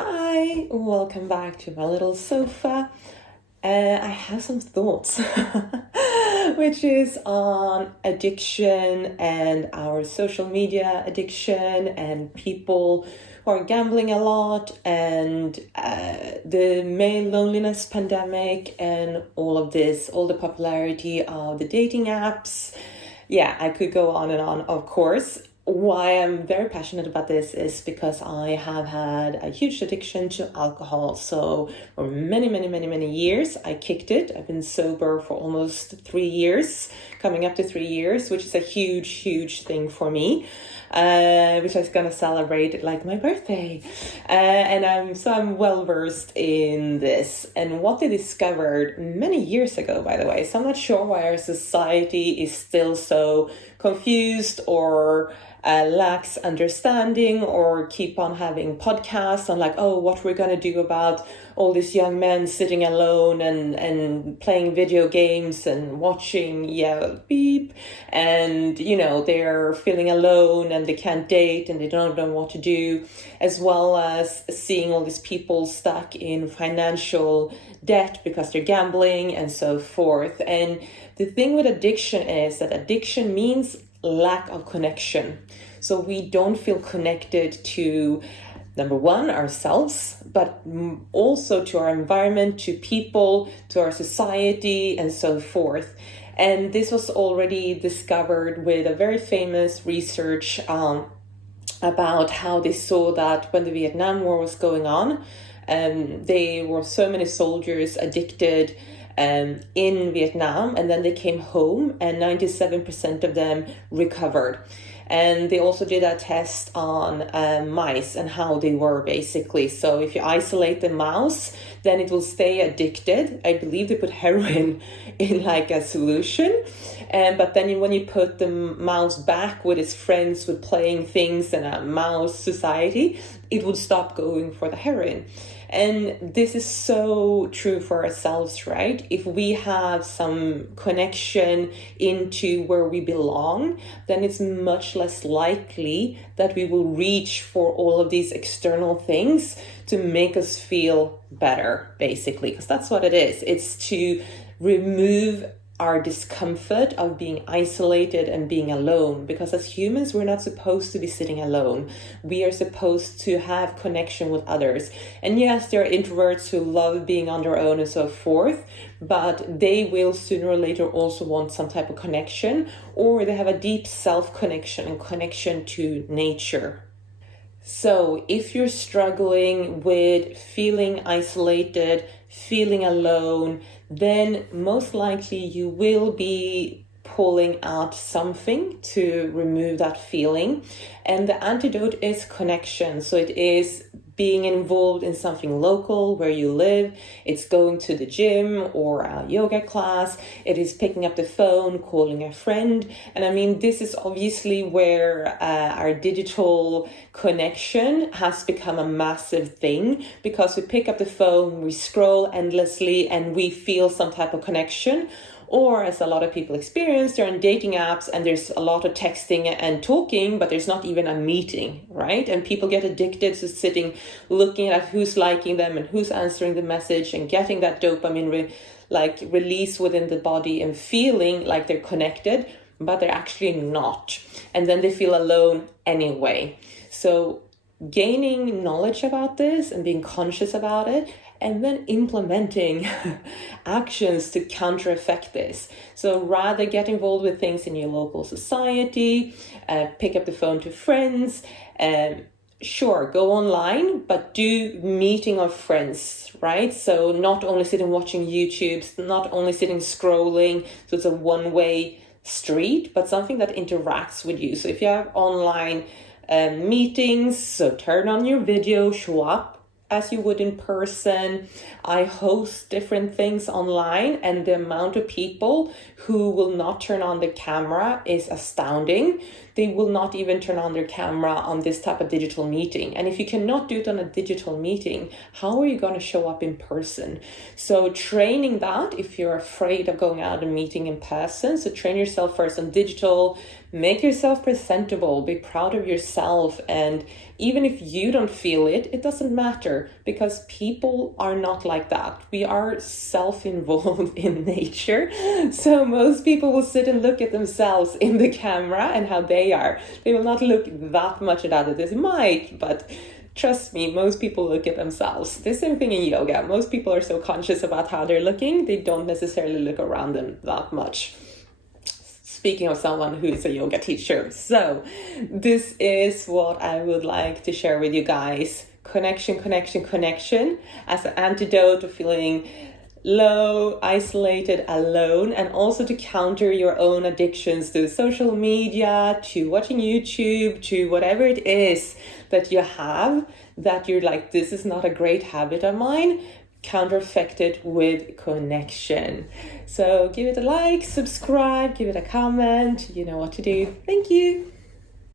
Hi, welcome back to my little sofa. I have some thoughts, which is on addiction and our social media addiction and people who are gambling a lot and the male loneliness pandemic and all of this, all the popularity of the dating apps. Yeah, I could go on and on, of course. Why I'm very passionate about this is because I have had a huge addiction to alcohol. So for many years, I kicked it. I've been sober for almost 3 years, coming up to 3 years, which is a huge thing for me, which I was gonna celebrate like my birthday. And I'm well versed in this. And what they discovered many years ago, by the way, so I'm not sure why our society is still so confused or lacks understanding, or keep on having podcasts on like, oh, what we're going to do about all these young men sitting alone and playing video games and watching beep, and they're feeling alone and they can't date and they don't know what to do, as well as seeing all these people stuck in financial debt because they're gambling and so forth. And the thing with addiction is that addiction means lack of connection. So we don't feel connected to, number one, ourselves, but also to our environment, to people, to our society, and so forth. And this was already discovered with a very famous research about how they saw that when the Vietnam War was going on, there were so many soldiers addicted in Vietnam, and then they came home and 97% of them recovered. And they also did a test on mice and how they were, basically. So if you isolate the mouse, then it will stay addicted. I believe they put heroin in like a solution. But then when you put the mouse back with its friends, with playing things in a mouse society, it would stop going for the heroin. And this is so true for ourselves, right? If we have some connection into where we belong, then it's much less likely that we will reach for all of these external things to make us feel better, basically, because that's what it is. It's to remove our discomfort of being isolated and being alone, because as humans we're not supposed to be sitting alone. We are supposed to have connection with others. And yes, there are introverts who love being on their own and so forth, but they will sooner or later also want some type of connection, or they have a deep self-connection and connection to nature. So if you're struggling with feeling isolated, feeling alone, then most likely you will be pulling out something to remove that feeling. And the antidote is connection. So it is being involved in something local where you live. It's going to the gym or a yoga class. It is picking up the phone, calling a friend. And I mean, this is obviously where our digital connection has become a massive thing, because we pick up the phone, we scroll endlessly, and we feel some type of connection. Or as a lot of people experience, they're on dating apps and there's a lot of texting and talking, but there's not even a meeting, right? And people get addicted to sitting, looking at who's liking them and who's answering the message and getting that dopamine release within the body and feeling like they're connected, but they're actually not. And then they feel alone anyway. So gaining knowledge about this and being conscious about it, and then implementing actions to counter effect this. So rather get involved with things in your local society, pick up the phone to friends, sure, go online, but do meeting of friends, right? So not only sitting watching YouTubes, not only sitting scrolling, so it's a one-way street, but something that interacts with you. So if you have online meetings, so turn on your video, show up as you would in person. I host different things online, and the amount of people who will not turn on the camera is astounding. they will not even turn on their camera on this type of digital meeting. And if you cannot do it on a digital meeting, how are you going to show up in person? So training that, if you're afraid of going out and meeting in person, so train yourself first on digital, make yourself presentable, be proud of yourself. And even if you don't feel it, it doesn't matter, because people are not like that. We are self-involved in nature. So most people will sit and look at themselves in the camera and how they are. They will not look that much at others. They might, but trust me, most people look at themselves. The same thing in yoga. Most people are so conscious about how they're looking, they don't necessarily look around them that much. Speaking of someone who is a yoga teacher. So this is what I would like to share with you guys. Connection, connection, connection as an antidote to feeling low, isolated, alone, and also to counter your own addictions to social media, to watching YouTube, to whatever it is that you have that you're like, this is not a great habit of mine. Counter-effect it with connection. So give it a like, subscribe, give it a comment. You know what to do. Thank you.